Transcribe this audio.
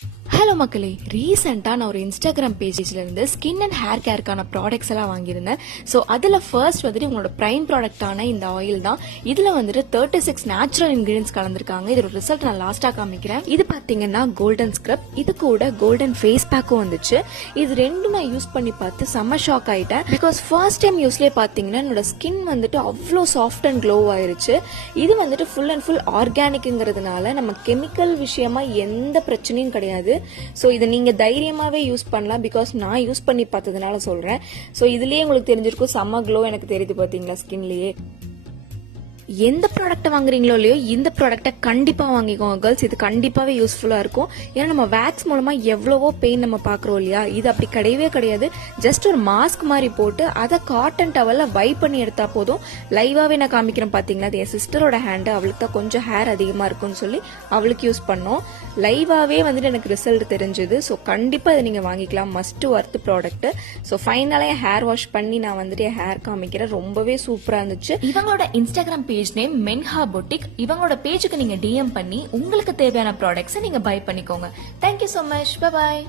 Hello மக்களே, ரீசெண்டாக நான் ஒரு இன்ஸ்டாகிராம் பேஜில் இருந்து ஸ்கின் அண்ட் ஹேர் கேருக்கான ப்ராடக்ட்ஸ் எல்லாம் வாங்கியிருந்தேன். ஸோ அதில் ஃபர்ஸ்ட் வந்துட்டு உங்களோட ப்ரைம் ப்ராடக்டான இந்த ஆயில் தான். இதில் வந்துட்டு 36 நேச்சுரல் இன்கிரீடியன்ஸ் கலந்துருக்காங்க. இதோட ரிசல்ட் நான் லாஸ்ட்டாக காமிக்கிறேன். இது பார்த்தீங்கன்னா கோல்டன் ஸ்க்ரப், இது கூட கோல்டன் ஃபேஸ் பேக்கும் வந்துச்சு. இது ரெண்டும் நான் யூஸ் பண்ணி பார்த்து செம்ம ஷாக் ஆகிட்டேன். பிகாஸ் ஃபர்ஸ்ட் டைம் யூஸ்லேயே பார்த்தீங்கன்னா என்னோட ஸ்கின் வந்துட்டு அவ்வளோ சாஃப்ட் அண்ட் க்ளோ ஆயிருச்சு. இது வந்துட்டு ஃபுல் அண்ட் ஃபுல் ஆர்கானிக்ங்கிறதுனால நம்ம கெமிக்கல் விஷயமா எந்த பிரச்சனையும் கிடையாது. ஸோ இதை நீங்கள் தைரியமாகவே யூஸ் பண்ணலாம். பிகாஸ் நான் யூஸ் பண்ணி பார்த்ததுனால சொல்கிறேன். ஸோ இதுலேயே உங்களுக்கு தெரிஞ்சிருக்கும் செம்ம க்ளோ எனக்கு தெரியுது பார்த்தீங்களா ஸ்கின்லேயே. எந்த ப்ராடக்ட்டை வாங்குறீங்களோ இல்லையோ இந்த ப்ராடக்ட்டை கண்டிப்பாக வாங்கிக்கோங்க கேர்ள்ஸ். இது கண்டிப்பாகவே யூஸ்ஃபுல்லாக இருக்கும். ஏன்னா நம்ம வேக்ஸ் மூலமாக எவ்வளவோ பெயின் நம்ம பார்க்குறோம் இல்லையா, இது அப்படி கிடையவே கிடையாது. ஜஸ்ட் ஒரு மாஸ்க் மாதிரி போட்டு அதை காட்டன் டவலில் வைப் பண்ணி எடுத்தா போதும். லைவாகவே நான் காமிக்கிறேன் பார்த்தீங்களா, அது என் சிஸ்டரோட ஹேண்டு. அவளுக்கு தான் கொஞ்சம் ஹேர் அதிகமாக இருக்குன்னு சொல்லி அவளுக்கு யூஸ் பண்ணோம். லைவாகவே வந்துட்டு எனக்கு ரிசல்ட் தெரிஞ்சுது. ஸோ கண்டிப்பாக இதை நீங்கள் வாங்கிக்கலாம். Must worth product. ஸோ ஃபைனலாக ஹேர் வாஷ் பண்ணி நான் வந்துட்டு என் ஹேர் காமிக்கிறேன். ரொம்பவே சூப்பராக இருந்துச்சு. இவங்களோட இன்ஸ்டாகிராம் பேஜ் நேம் மென்ஹா பொட்டிக். இவங்களோட பேஜுக்கு நீங்க டிஎம் பண்ணி உங்களுக்கு தேவையான ப்ராடக்ட்ஸை நீங்க பை பண்ணிக்கோங்க. Thank you so much. Bye bye.